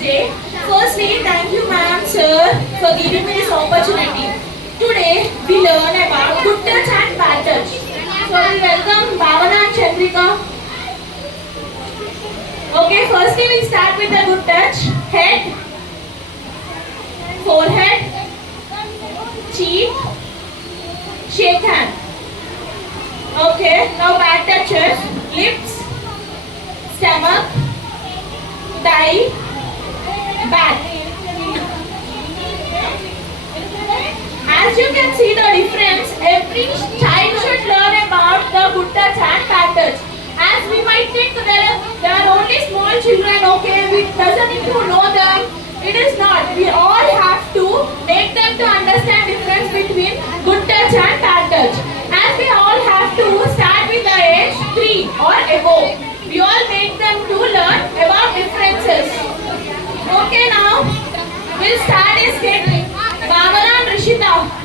day. Firstly, thank you ma'am, sir, for giving me this opportunity. Today, we learn about good touch and bad touch. So, we welcome Bhavana and Chandrika. Okay, firstly, we'll start with the good touch. Head, forehead, cheek, shake hand. Okay, now bad touches. Lips, stomach, thigh, back. As you can see the difference, every child should learn about the good touch and bad touch. As we might think there are only small children, okay, we doesn't need to know them. It is not. We all have to make them to understand difference between good touch and bad touch. As we all have to start with the age 3 or above. We all make them to learn about differences. Okay, now we'll start a skit. Bhavana and Rishita.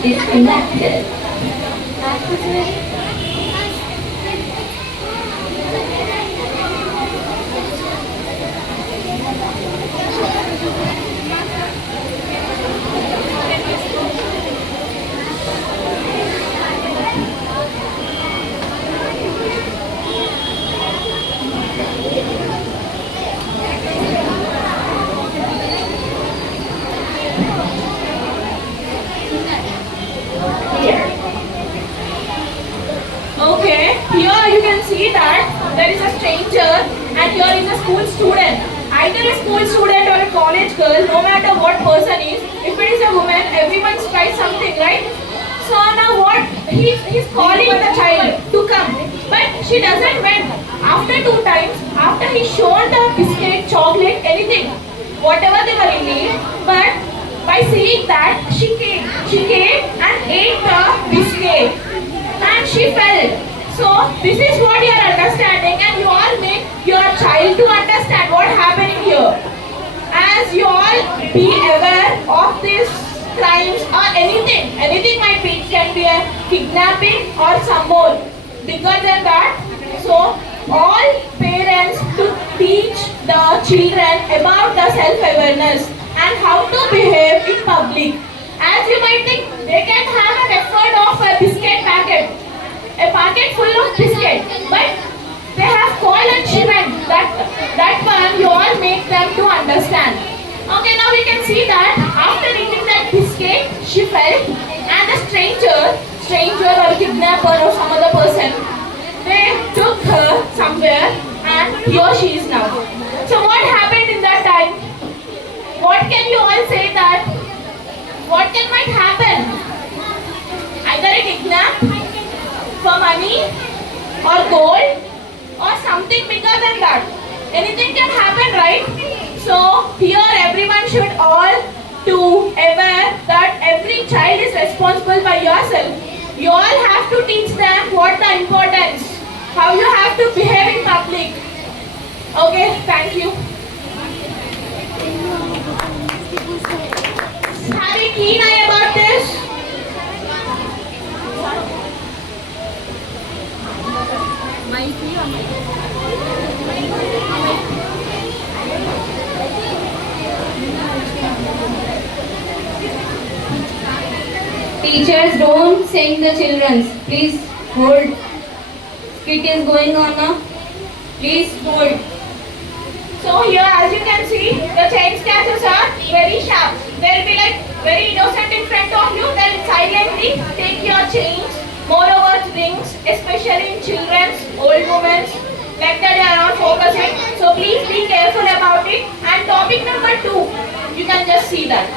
Disconnected. Okay, here you can see that there is a stranger and here is a school student. Either a school student or a college girl, no matter what person is, if it is a woman, everyone tries something, right? So now what, he's calling the child to come, but she doesn't went. After 2 times, after he showed the biscuit, chocolate, anything, whatever they were in need, but by seeing that, she came and ate the biscuit and she fell. So this is what you are understanding, and you all make your child to understand what happening here. As you all be aware of these crimes or anything might be, it can be a kidnapping or some more bigger than that. So all parents to teach the children about the self-awareness and how to behave in public. As you might think, they can have an effort of a biscuit packet, a packet full of biscuit, but they have called and shipment. That one you all make them to understand. Okay, now we can see that after eating that biscuit, she fell, and the stranger or kidnapper or some other person, they took her somewhere, and here she is now. So what happened in that time? What can you all say that? What can might happen? Either a kidnap for money or gold or something bigger than that. Anything can happen, right? So here everyone should all to aware that every child is responsible by yourself. You all have to teach them what the importance, how you have to behave in public. Okay, thank you. Have a keen eye about this? Teachers, don't sing the children. Please hold. Skit is going on now. Please hold. So here as you can see, the chain catchers are very sharp. They'll be like very innocent in front of you. They'll silently take your chains. Moreover, rings, especially in children's, old women, like that they are not focusing. So please be careful about it. And topic number 2, you can just see that.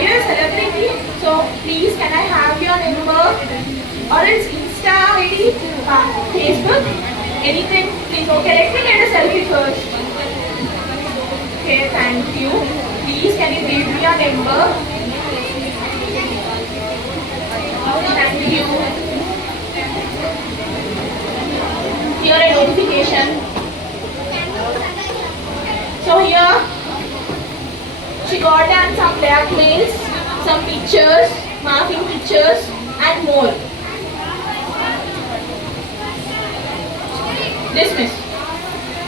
are you a celebrity? So please can I have your number or its Insta ID, Facebook, anything please. Okay, let me get a selfie first. Okay, thank you. Please can you give me your number? Thank you. Here a notification. So here she got done some blackmails, some pictures, marking pictures and more. Dismiss.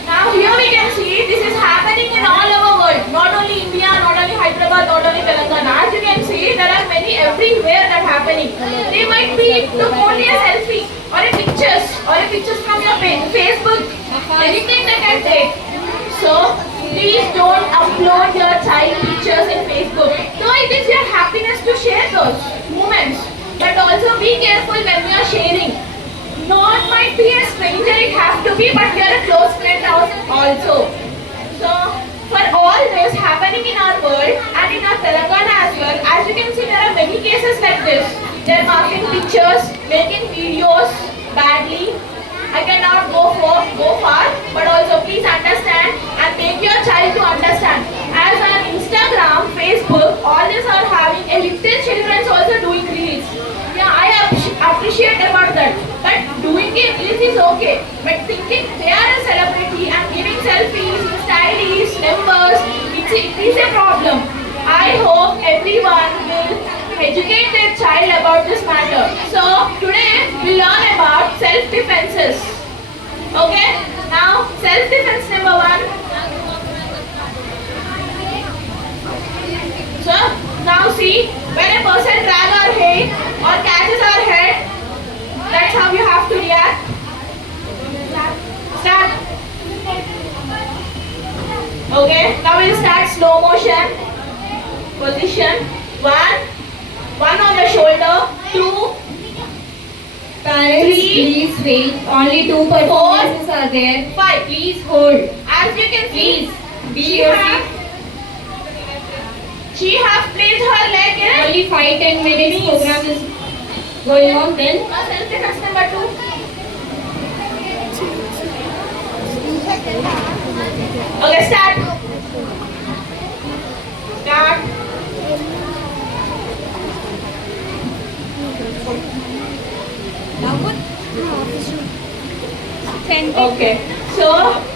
Now here we can see this is happening in all over world, not only India, not only Hyderabad, not only Telangana. As you can see, there are many everywhere that happening. They might be took only a selfie or a pictures from your Facebook, anything they can take. So please don't upload your child pictures in Facebook. Though it is your happiness to share those moments, but also be careful when you are sharing. Not might be a stranger, it has to be, but you are a close friend also. So for all this happening in our world and in our Telangana as well, as you can see there are many cases like this. They are marking pictures, making videos badly. I cannot go far, but also please understand and make your child to understand. As on Instagram, Facebook, all these are having a little children also doing reels. Yeah, I appreciate about that. But doing it is okay. But thinking they are a celebrity and giving selfies, stylies, numbers, it is a problem. I hope everyone will educate their child about this matter. So today we learn about self-defenses. Okay? Now self-defense number 1. So now see, when a person drags our head or catches our head, that's how you have to react. Start. Okay, now we'll start slow motion. Position. 1 on the shoulder. 2. Parents, 3. please wait. Only 2 performances are there. 5. Please hold. As you can see, Please be your seat. she has placed her leg in Only 5-10 minutes program is going on. Then self-defense number 2. Okay, start. Start. Okay, so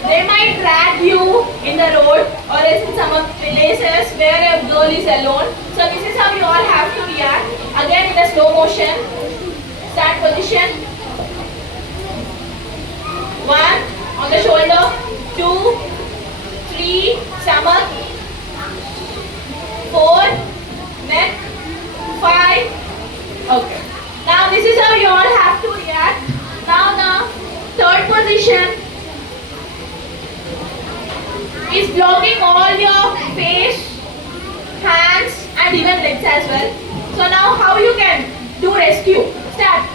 they might drag you in the road or else in some of places where a girl is alone. So this is how you all have to react. Again in a slow motion. Start position. 1 on the shoulder. 2, 3, stomach. 4, neck. 5. Okay. Now this is how you all have to react. Now the third position is blocking all your face, hands and even legs as well. So now how you can do rescue? Start.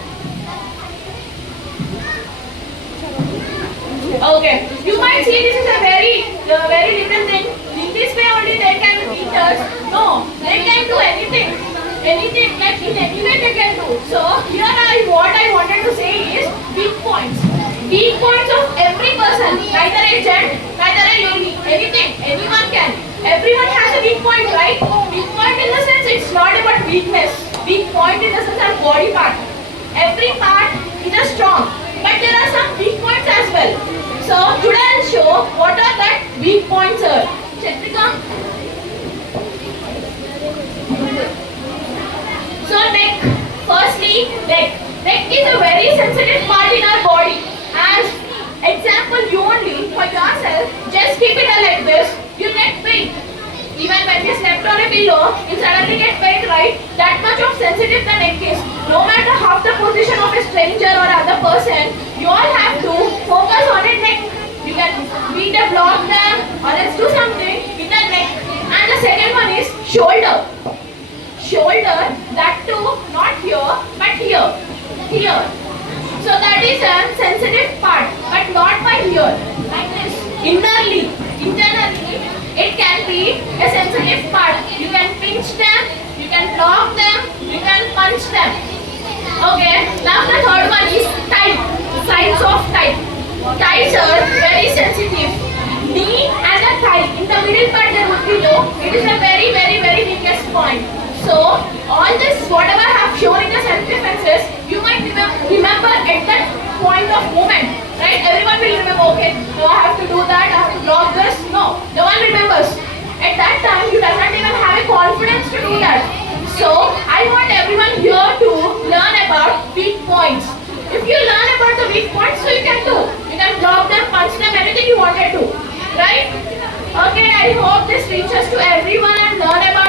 Okay. You might see this is a very little thing. In this way only they can beat us. No, they can do anything. Anything, like in any way they can do. So here what I wanted to say is weak points. Weak points of every person, neither a gent, neither a lady, anything, anyone can. Everyone has a weak point, right? Weak point in the sense it's not about weakness. Weak point in the sense of body part. Every part is a strong, but there are some weak points as well. So today I'll show what are that weak points are. Chetrika. So neck, firstly neck. Neck is a very sensitive part in our body. As example, you only for yourself, just keep it like this, you get pain. Even when you slept on a pillow, you suddenly get pain, right? That much of sensitive the neck is. No matter how the position of a stranger or other person, you all have to focus on a neck. You can beat a block them or let's do something with the neck. And the second one is shoulder. Shoulder, that too, not here, but here. Here. So that is a sensitive part, but not by here. Like this. Internally, it can be a sensitive part. You can pinch them, Okay, now the third one is type. Signs of type. Types are very sensitive. Knee and the thigh. In the middle part there would be low. It is a very weakest point. So all this whatever I have shown in the self-defenses, you might remember at that point of moment. Right? Everyone will remember, okay, no, I have to do that, I have to block this. No one remembers. At that time you does not even have a confidence to do that. So I want everyone here to learn about weak points. If you learn about the weak points, so you can do. You can block them, punch them, anything you wanted to. Right? Okay, I hope this reaches to everyone and learn about